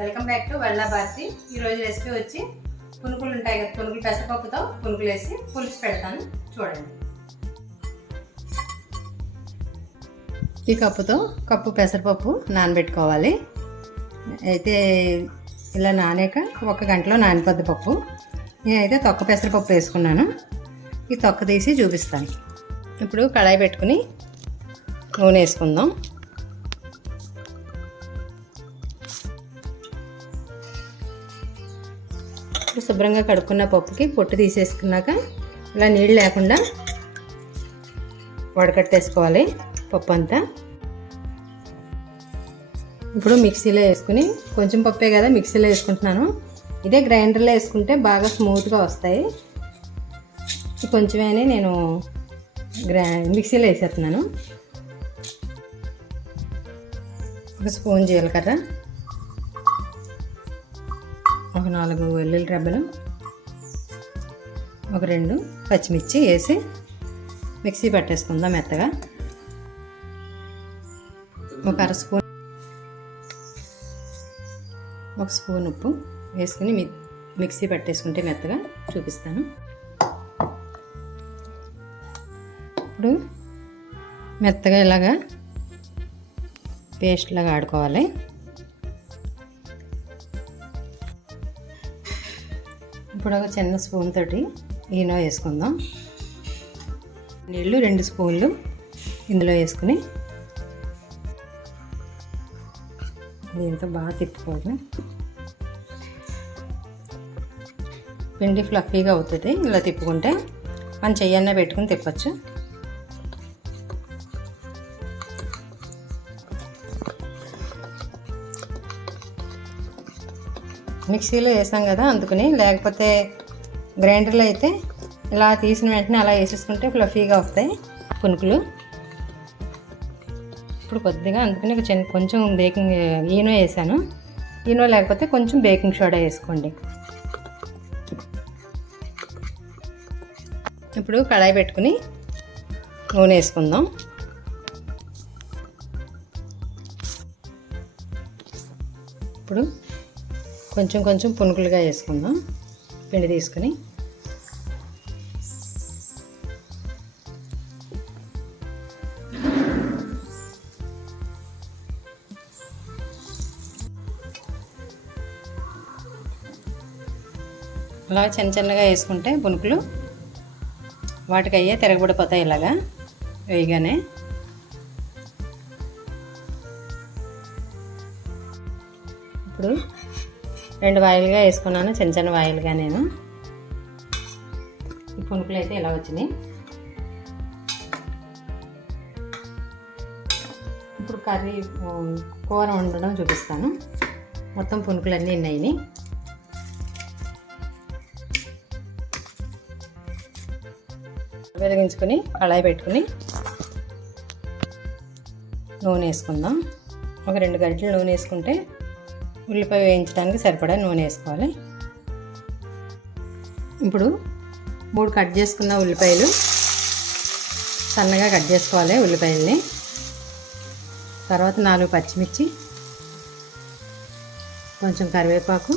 Welcome back to వల్లా భారతి ఈరోజు recipe వచ్చి పునుకులు ఉంటాయి కదా పునుకులు పెసరపప్పుతో పునుకులు వేసి పులుసు పెడతాను. చూడండి. ఈ కప్పుతో కప్పు పెసరపప్పు నానబెట్టుకోవాలి. అయితే ఇలా నానాక ఒక గంటలో నానిపోద్ది పప్పు. నేనైతే తొక్క పెసరపప్పు వేసుకున్నాను. ఈ తొక్క తీసి చూపిస్తాను. ఇప్పుడు కళాయి పెట్టుకుని నూనె వేసుకుందాం. ఇప్పుడు శుభ్రంగా కడుక్కున్న పప్పుకి పొట్టు తీసేసుకున్నాక ఇలా నీళ్ళు లేకుండా వడకట్టేసుకోవాలి పప్పు అంతా ఇప్పుడు మిక్సీలో వేసుకుని కొంచెం పప్పే కదా మిక్సీలో వేసుకుంటున్నాను. ఇదే గ్రైండర్లో వేసుకుంటే బాగా స్మూత్గా వస్తాయి. కొంచెమే నేను గ్రా మిక్సీలో వేసేస్తున్నాను. ఒక స్పూన్ జీలకర్ర. నాలుగు వెల్లుల్లి రెబ్బలు ఒక రెండు పచ్చిమిర్చి వేసి మిక్సీ పట్టేసుకుందాం మెత్తగా. ఒక అర స్పూన్ ఒక స్పూన్ ఉప్పు వేసుకుని మిక్సీ పట్టేసుకుంటే మెత్తగా చూపిస్తాను. ఇప్పుడు మెత్తగా ఇలాగా పేస్ట్ లాగా ఆడుకోవాలి. ఇప్పుడు ఒక చిన్న స్పూన్ తోటి ఈనో వేసుకుందాం. నీళ్ళు రెండు స్పూన్లు ఇందులో వేసుకుని దీంతో బాగా తిప్పుకోవాలి. పిండి ఫ్లఫీగా అవుతుంది. ఇలా తిప్పుకుంటే మనం చెయ్యన్న పెట్టుకుని తిప్పచ్చు. మిక్సీలో వేసాం కదా అందుకని లేకపోతే గ్రైండర్లో అయితే ఇలా తీసిన వెంటనే అలా వేసేసుకుంటే ఫ్లఫీగా వస్తాయి పునుకులు. ఇప్పుడు కొద్దిగా అందుకని చిన్న కొంచెం బేకింగ్ ఈనో వేసాను. ఈనో లేకపోతే కొంచెం బేకింగ్ సోడా వేసుకోండి. ఇప్పుడు కడాయి పెట్టుకుని నూనె వేసుకుందాం. ఇప్పుడు కొంచెం కొంచెం పునుకులుగా వేసుకుందాం. పిండి తీసుకుని. అలా చిన్న చిన్నగా వేసుకుంటే పునుకులు వాటికి అయ్యే తిరగబడిపోతాయి ఇలాగా వేయగానే. ఇప్పుడు రెండు వాయిల్గా వేసుకున్నాను చిన్న చిన్న వాయిల్గా నేను. ఈ పునుకులు అయితే ఇలా వచ్చినాయి. ఇప్పుడు కర్రీ కూర వండడం చూపిస్తాను. మొత్తం పునుకులన్నీ ఉన్నాయి వెలిగించుకొని కళాయి పెట్టుకుని నూనె వేసుకుందాం. ఒక రెండు గంటలు నూనె వేసుకుంటే ఉల్లిపాయ వేయించడానికి సరిపడా నూనె వేసుకోవాలి. ఇప్పుడు మూడు కట్ చేసుకున్న ఉల్లిపాయలు సన్నగా కట్ చేసుకోవాలి ఉల్లిపాయల్ని. తర్వాత నాలుగు పచ్చిమిర్చి కొంచెం కరివేపాకు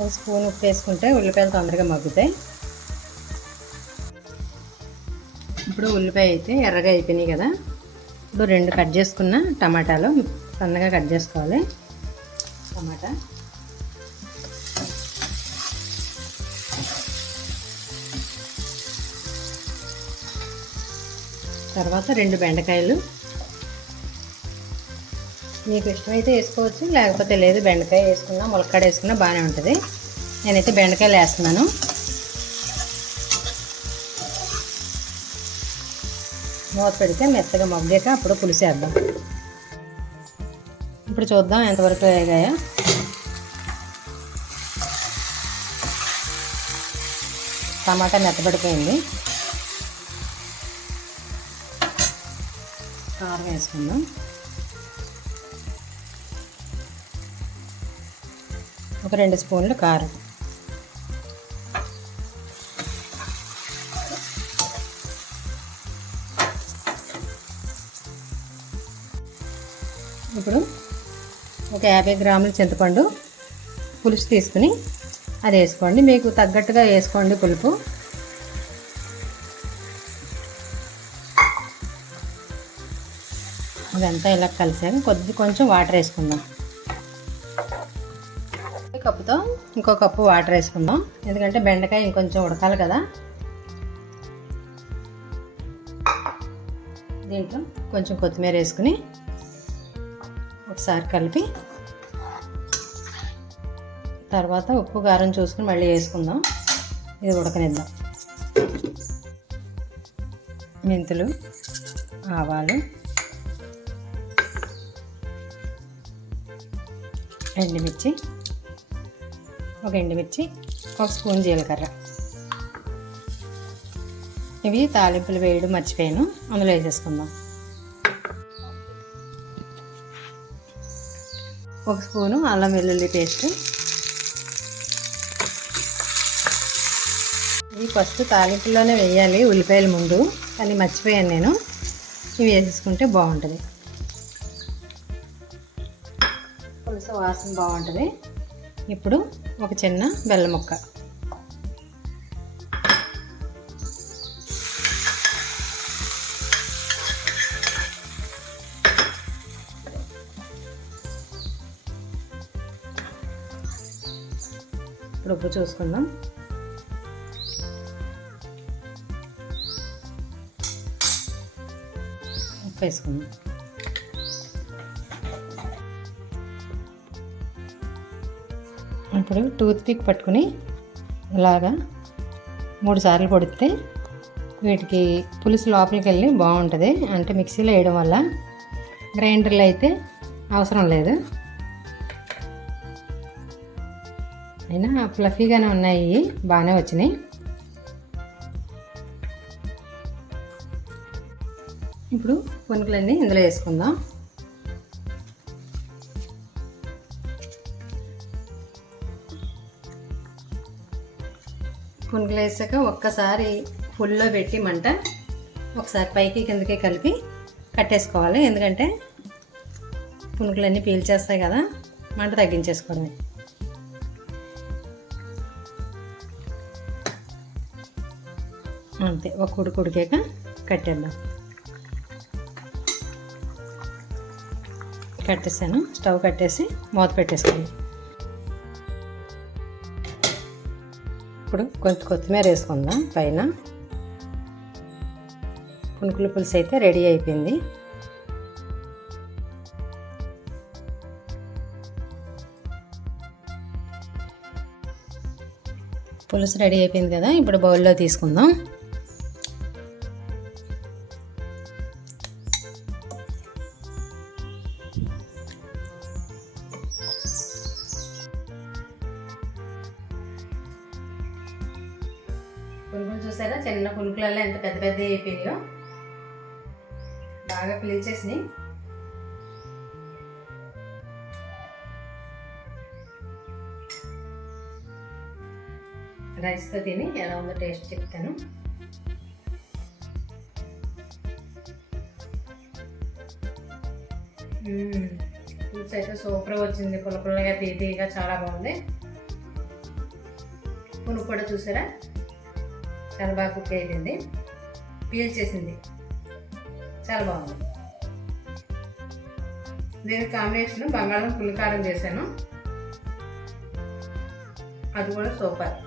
ఒక స్పూన్ ఉప్పు వేసుకుంటే ఉల్లిపాయలు తొందరగా మగ్గుతాయి. ఇప్పుడు ఉల్లిపాయ అయితే ఎర్రగా అయిపోయినాయి కదా. ఇప్పుడు రెండు కట్ చేసుకున్న టమాటాలు సన్నగా కట్ చేసుకోవాలి. టమాటా. తర్వాత రెండు బెండకాయలు. మీకు ఇష్టమైతే వేసుకోవచ్చు లేకపోతే లేదు బెండకాయ వేసుకున్నా ములక్కాడ వేసుకున్నా బాగానే ఉంటుంది. నేనైతే బెండకాయలు వేస్తున్నాను. మూత పెడితే మెత్తగా మగ్గాక అప్పుడు పులిసేద్దాం. ఇప్పుడు చూద్దాం ఎంతవరకు వేగాయో. టమాటా మెత్తబడిపోయింది. కారం వేసుకుందాం. ఒక రెండు స్పూన్లు కారం. ఇప్పుడు ఒక యాభై గ్రాముల చింతపండు పులుసు తీసుకుని అది వేసుకోండి. మీకు తగ్గట్టుగా వేసుకోండి పులుపు. అదంతా ఇలా కలిసాక కొద్ది కొంచెం వాటర్ వేసుకుందాం. కప్పుతో ఇంకో కప్పు వాటర్ వేసుకుందాం. ఎందుకంటే బెండకాయ ఇంకొంచెం ఉడకాలి కదా. దీంట్లో కొంచెం కొత్తిమీర వేసుకుని ఒకసారి కలిపి తర్వాత ఉప్పు కారం చూసుకుని మళ్ళీ వేసుకుందాం. ఇది ఉడకనిద్దాం. మెంతులు ఆవాలు ఎండుమిర్చి ఒక ఎండుమిర్చి ఒక స్పూన్ జీలకర్ర. ఇవి తాలింపులు వేయడం మర్చిపోయాను. అందులో వేసేసుకుందాం. ఒక స్పూను అల్లం వెల్లుల్లి పేస్ట్. ఇవి ఫస్ట్ తాలింపులోనే వేయాలి ఉల్లిపాయల ముందు కానీ మర్చిపోయాను నేను. ఇవి వేసేసుకుంటే బాగుంటుంది. పులుసు వాసన బాగుంటుంది. ఇప్పుడు ఒక చిన్న బెల్లం ముక్క ఇప్పుడు ఉప్పు చూసుకుందాం. ఉప్పు వేసుకుందాం. ఇప్పుడు టూత్ పిక్ పట్టుకుని ఇలాగా మూడు సార్లు పొడితే వీటికి పులుసు లోపలికి వెళ్ళి బాగుంటుంది. అంటే మిక్సీలో వేయడం వల్ల గ్రైండర్లో అయితే అవసరం లేదు. అయినా ఫ్లఫీగానే ఉన్నాయి. బాగానే వచ్చినాయి. ఇప్పుడు పునుకులన్నీ ఇందులో వేసుకుందాం. పునుకులు వేసాక ఒక్కసారి ఫుల్లో పెట్టి మంట ఒకసారి పైకి కిందకి కలిపి కట్టేసుకోవాలి. ఎందుకంటే పునుకులన్నీ పీల్చేస్తాయి కదా మంట తగ్గించేసుకోవడమే. అంతే ఒక ఉడుకు ఉడికాక కట్టేద్దాం. కట్టేసాను స్టవ్ కట్టేసి మూత పెట్టేసాను ఇప్పుడు కొంచెం కొత్తిమీర వేసుకుందాం పైన. పునుకుల పులుసు అయితే రెడీ అయిపోయింది. పులుసు రెడీ అయిపోయింది కదా ఇప్పుడు బౌల్లో తీసుకుందాం. పునుకులు చూసారా? చిన్న పునుకులలో ఎంత పెద్ద పెద్ద అయిపోయాయో. బాగా పిలిచేసినాయి. రైస్తో తిని ఎలా ఉందో టేస్ట్ చెప్తాను. పులుసు అయితే సూపర్ వచ్చింది. పుల్ల పుల్లగా తీతీగా చాలా బాగుంది. పునుగు కూడా చూసారా? చాలా బాగా కుక్ అయిపోయింది పీల్ చేసింది చాలా బాగుంది. దీనికి కాంబినేషన్ బంగాళం పులికారం చేశాను. అది కూడా సూపర్.